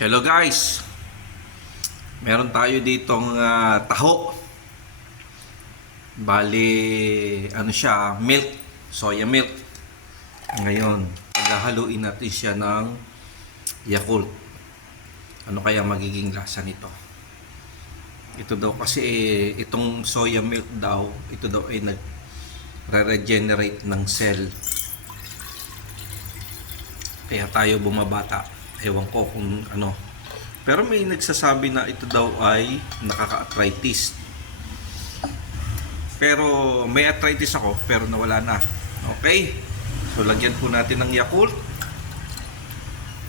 Hello guys, meron tayo ditong taho. Bali, ano siya, milk, soya milk. Ngayon, paghahaluin natin siya ng Yakult. Ano kaya magiging lasa nito? Ito daw kasi, itong soya milk daw, ito daw ay nagre-regenerate ng cell. Kaya tayo bumabata. Ewan ko kung ano. Pero may nagsasabi na ito daw ay nakaka-arthritis. Pero may arthritis ako pero nawala na. Okay? So lagyan po natin ng Yakult,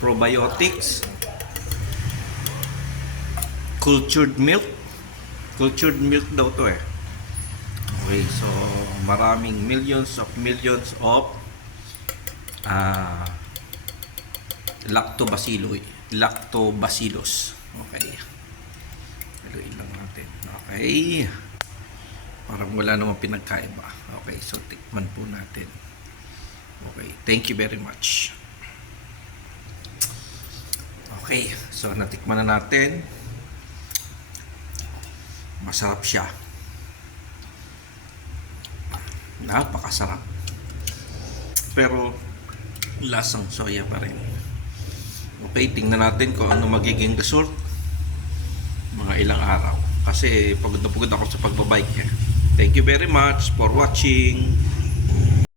probiotics, cultured milk. Cultured milk daw to eh. Okay, so maraming millions of lactobacillus. Okay. Haluin lang natin. Okay. Parang wala namang pinagkaiba. Okay, so tikman po natin. Okay, thank you very much. Okay, so natikman na natin. Masarap siya. Napakasarap. Pero lasang soya pa rin. Okay, tingnan natin kung ano magiging result mga ilang araw. Kasi pagod na pagod ako sa pagbabike. Thank you very much for watching.